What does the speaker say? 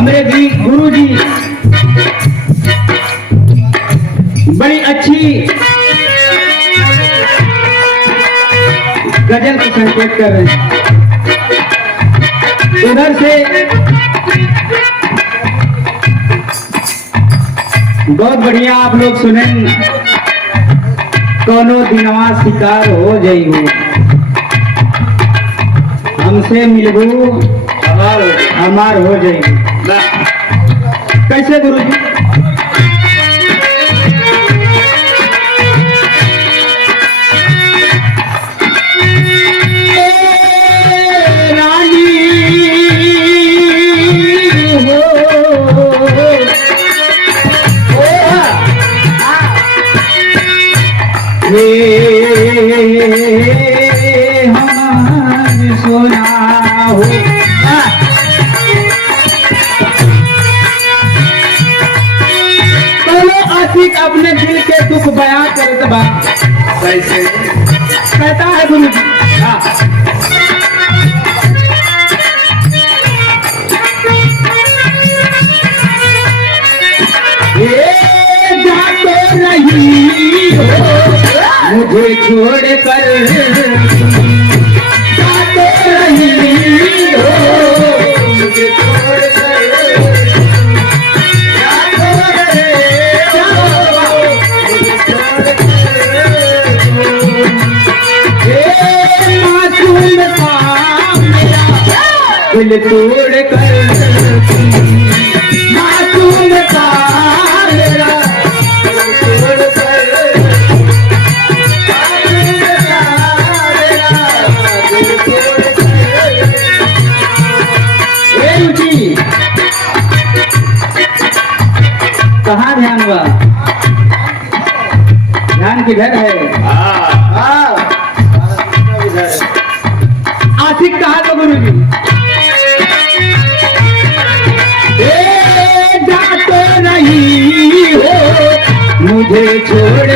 हमारे गुरु जी बड़ी अच्छी गजल को संकेत कर रहे हैं। उधर से बहुत बढ़िया आप लोग सुने, कोनो दिनवा शिकार हो जाइयो, हमसे मिलबू हमार हो जाइयो। कैसे गुरु जी? हमारी सोना हो पहले आशिक अपने दिल के दुख बयां करत बा। कैसे कहता है गुरु जी? जाते नहीं हो मुझे छोड़ कर, जाते नहीं हो मुझे छोड़ कर, जाते नहीं हो मुझे छोड़ कर, मासूम सा मेरा दिल तोड़ कर, मासूम सा मेरा दिल तोड़ कर, कहाँ ध्यान हुआ? ध्यान किधर है? आशिक कहा तो गुरु जी? जाते नहीं हो मुझे छोड़